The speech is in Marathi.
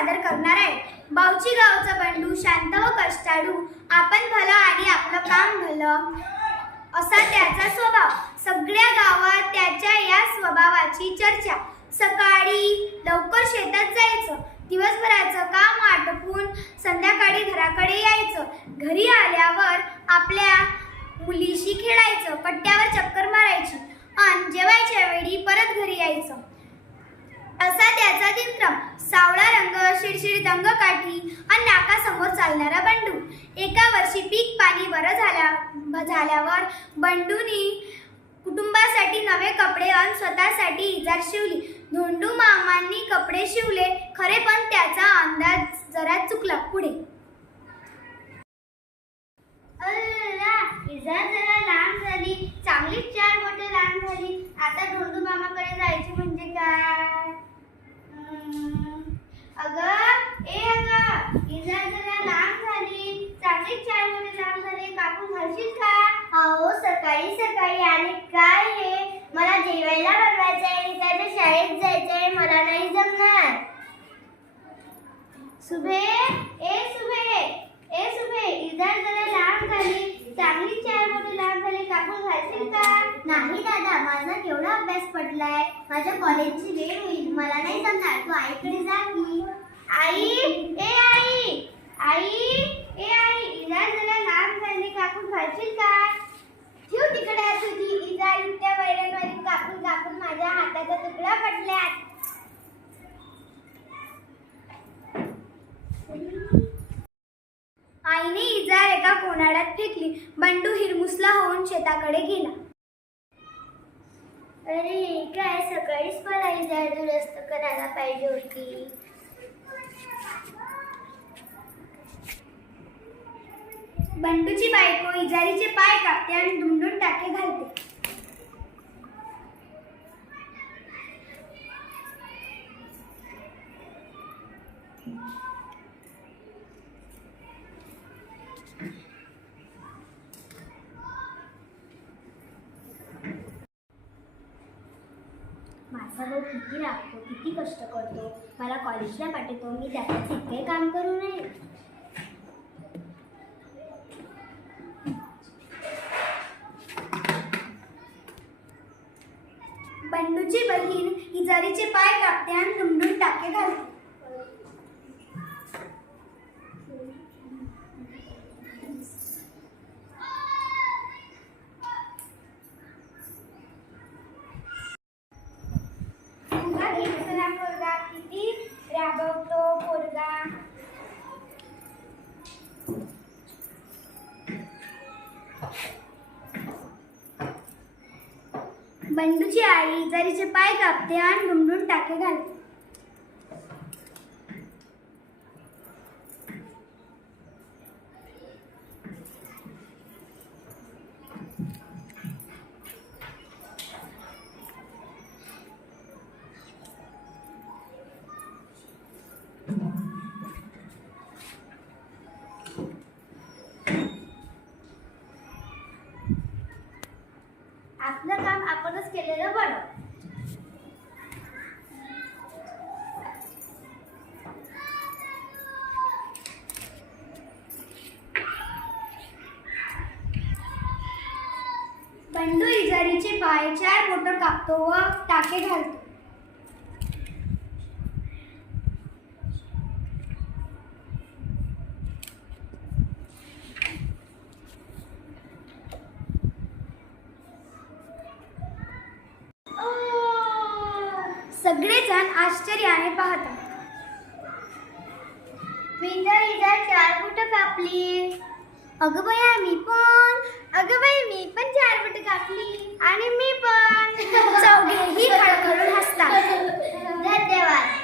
सादर करणार आहे. बावची गावचा बंडू शांत व कष्टाळू, आपण भलं आणि आपलं काम भलं असा त्याचा स्वभाव. सगळ्या गावात त्याच्या या स्वभावाची चर्चा. सकाळी लवकर शेतात जायचं, दिवसभराचं काम आटपून संध्याकाळी घराकडे यायचं. घरी आल्यावर आपल्या मुलीशी खेळायचं, कट्ट्यावर चक्कर मारायची आणि जेवायच्या वेळी परत घरी यायचं. असा त्याचा दिनक्रम. सावळा रंग, शिडशिड दंगकाठी आणि नाकासमोर चालणारा बंडू. एका वर्षी पीक पाणी बरं झाल्यावर बंडूनी कुटुंबासाठी नवे कपडे आणि स्वतःसाठी इजार शिवली. धोंडू मामांनी कपडे शिवले खरे, पण त्याचा अंदाज जरा चुकला. पुढे इजार जरा लांब झाली, चांगलीच 4 बोटे लांब झाली. आता धोंडू मामाकडे जायचे म्हणजे काय? अगं इजार जरा लांब झाली, चांगलीच 4 बोटे लांब झाली, कापून घालशील का? अहो सकाळी सकाळी आणि काय हे, मला जेवायला बनवायचंय, त्याच्या शाळेत जायचंय, मला नाही जमणार. सुभे, इजार जरा लांब झाली, चांगली 4 बोटे लांब झाली, कापून घालशील का? नाही दादा, माझा केवढा अभ्यास पडलाय, माझ्या कॉलेजची वेळ होईल, मला नाही जमणार, तू आईकडे जा की. आई, इजार जरा लांब झाली, कापून घालशील का? ठेव तिकडे तुझी इजार, त्या वैरणवरील कापून कापून माझ्या हाताचा तुकडा पडल्यात. आईने इजार एका कोनाड्यात फेकली. बंडू हिरमुसला होऊन शेताकडे गेला. अरे काय, सकाळीच मला इजार दुरुस्त करायला पाहिजे होती. बंडूची बायको इजारीचे पाय कापते आणि दुमडून टाके घालते. माझा भाऊ किती राबतो, किती कष्ट करतो, मला कॉलेजला पाठवतो, मी त्याचं इतके काम करू नये. बंडूची बहीण इजारीचे पाय कापते आणि दुमडून टाके घालते. पोरगा किती राबवतो पोरगा. बंडूची आई इजारीचे पाय कापते आणि दुमडून टाके घालते. आपलं काम आपणच केलेलं बरं. बंडू इजारीचे पाय 4 बोटं कापतो व टाके घालतो. सगळेजण आश्चर्याने पाहतात. विंदर इजार 4 बोटं कापली. अगं बया मी पण. अगं बाई मी पण 4 बोटं कापली. आणि मी पण. चौघेही खळखळून हसतात. धन्यवाद.